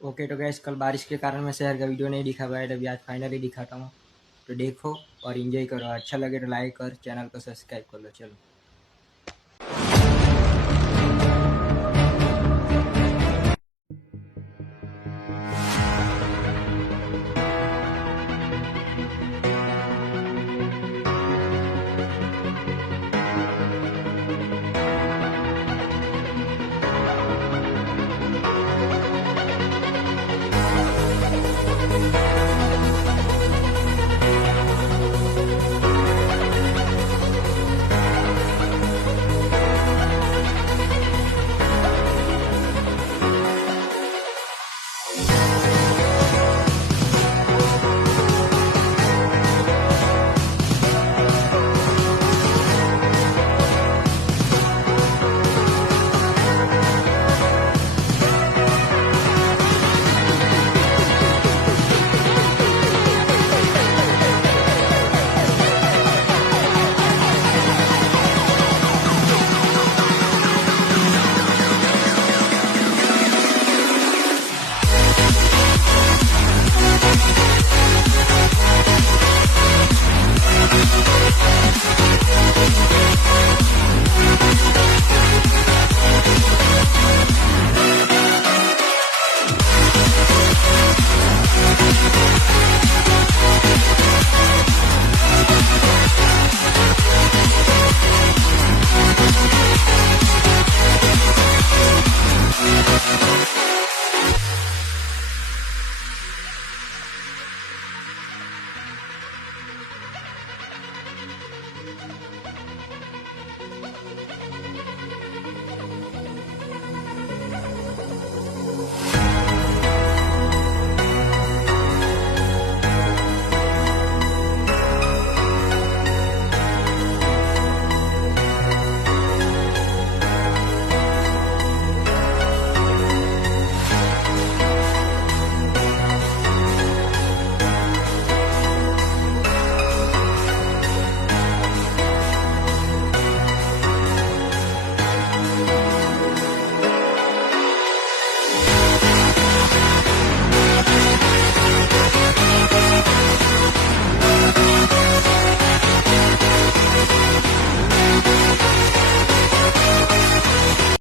ओके तो गैस, कल बारिश के कारण मैं शहर का वीडियो नहीं दिखा पाया, अभी आज फाइनली दिखाता हूँ। तो देखो और एंजॉय करो, अच्छा लगे तो लाइक और चैनल को सब्सक्राइब कर लो। चलो।